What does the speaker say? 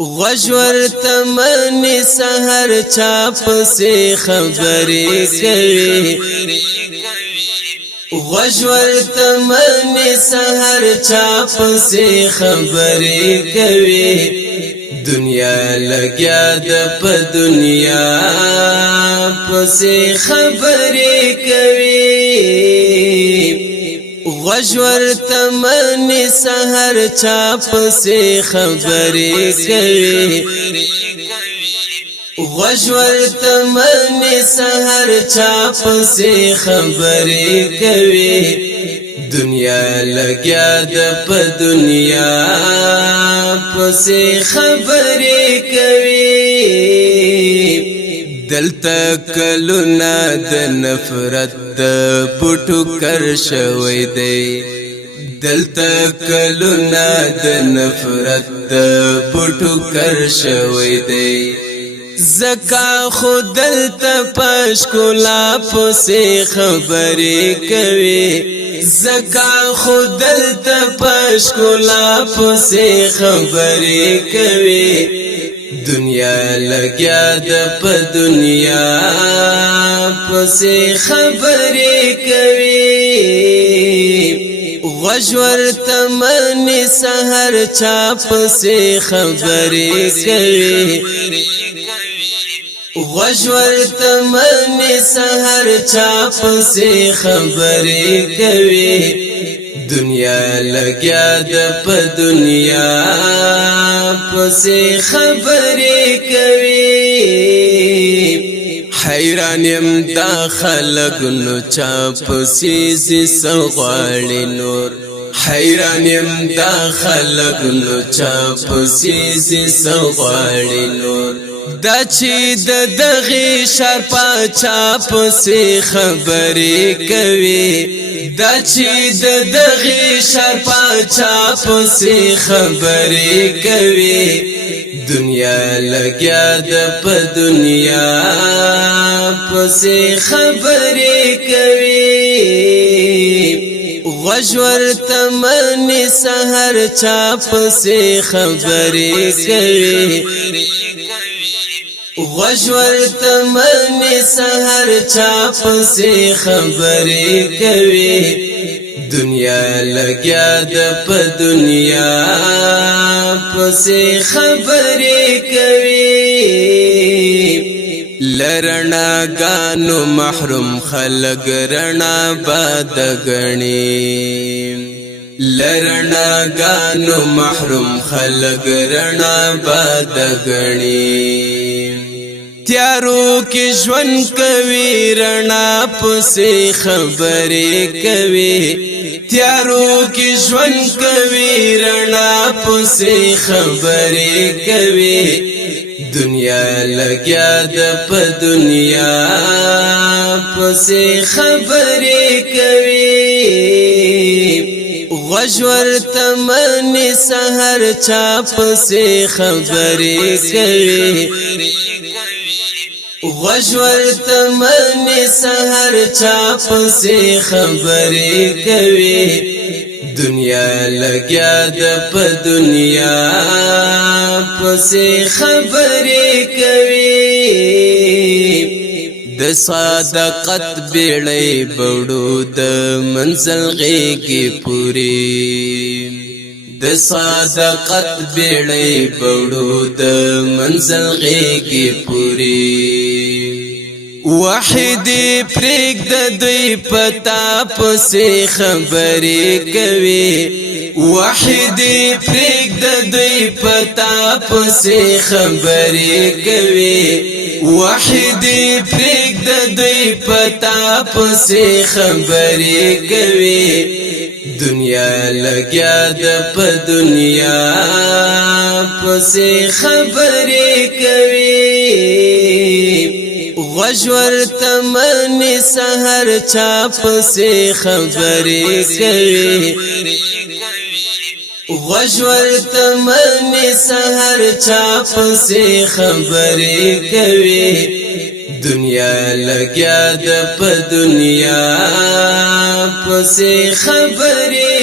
غجور تمنی سحر چاپ سے خبری کوي غجور تمنی سحر چاپ سے خبری کوي دنیا لگیا د په دنیا پسې خبری کوي غجور تمنی سحر چاپ سے خبری کوي غجور تمنی سحر چاپ سے خبری کوي دنیا لگیا د په دنیا پسې خبری کوي دلته کلونه د نفرت د بوټو کر شوی دی دلته کلونه د نفرت د بوټو کر شوی دی زکا خودلته پښکولا پسې خبرې کوي زکا خودلته پښکولا پسې خبرې کوي دنیا لگیا د په دنیا پسې خبرې کوي غجور تمنی سحر چاپ سے خبرې کوي غجور تمنی سحر چاپ سے خبرې کوي دنیا لگیا د په دنیا پسې خبرې کوي حیرانیم دا خلق نو چاپ سیزی سغواړي نور حیرانیم دا خلق نو چاپ سیزی سغواړي نور دا چې د دغه شرپا چاپ سے خبرې کوي دا چې د دغه شرپا چاپ سے خبرې کوي دنیا لگیا د په دنیا پسې خبرې کوي غجور تمنی سحر چاپ سے خبرې کوي غجور تمنی سحر چاپ سے خبرې کوي دنیا لگیا د په دنیا پسې خبرې کوي لرنا گانو محروم خلق رنا باد غنی لرنا گانو محروم خلق رنا باد غنی تیارو کی ژوند کوي رڼا پسې خبرې کوي تیارو کی ژوند کوي رڼا پسې خبرې کوي دنیا لگیا د په دنیا پسې خبرې کوي غجور تمنی سحر چاپ سے خبرې کوي غجور تمنی سحر چاپ سے خبرې کوي دنیا لگیا د په دنیا پسې خبرې کوي د صادقت بیړۍ بړو د منزل غېږې پورې د صادقت بیړۍ بړو د منزل غېږې پورې وحیدی پریک د دوی پتا پسې خبرې کوي وحیدی پریک د دوی پتا پسې خبرې کوي وحیدی پریک د دوی پتا پسې خبرې کوي دنیا لگیا د په دنیا پسې خبرې کوي غجور تمنی سحر چاپ سے خبرې کوي غجور تمنی سحر چاپ سے خبرې کوي دنیا لگیا د په دنیا پسې خبرې